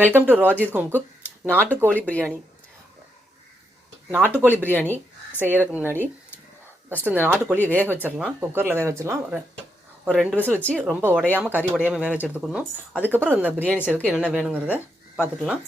Welcome to Rajith home cook. நாட்டுக்கோழி பிரியாணி செய்கிறதுக்கு முன்னாடி ஃபஸ்ட்டு இந்த நாட்டுக்கோழி வேக வச்சிடலாம். குக்கரில் வேக வச்சிடலாம். ஒரு 2 விசில் வச்சு ரொம்ப கறி உடையாமல் வேக வச்சு எடுத்துக்கணும். அதுக்கப்புறம் இந்த பிரியாணி செய்யறதுக்கு என்னென்ன வேணுங்கிறத பார்த்துக்கலாம்.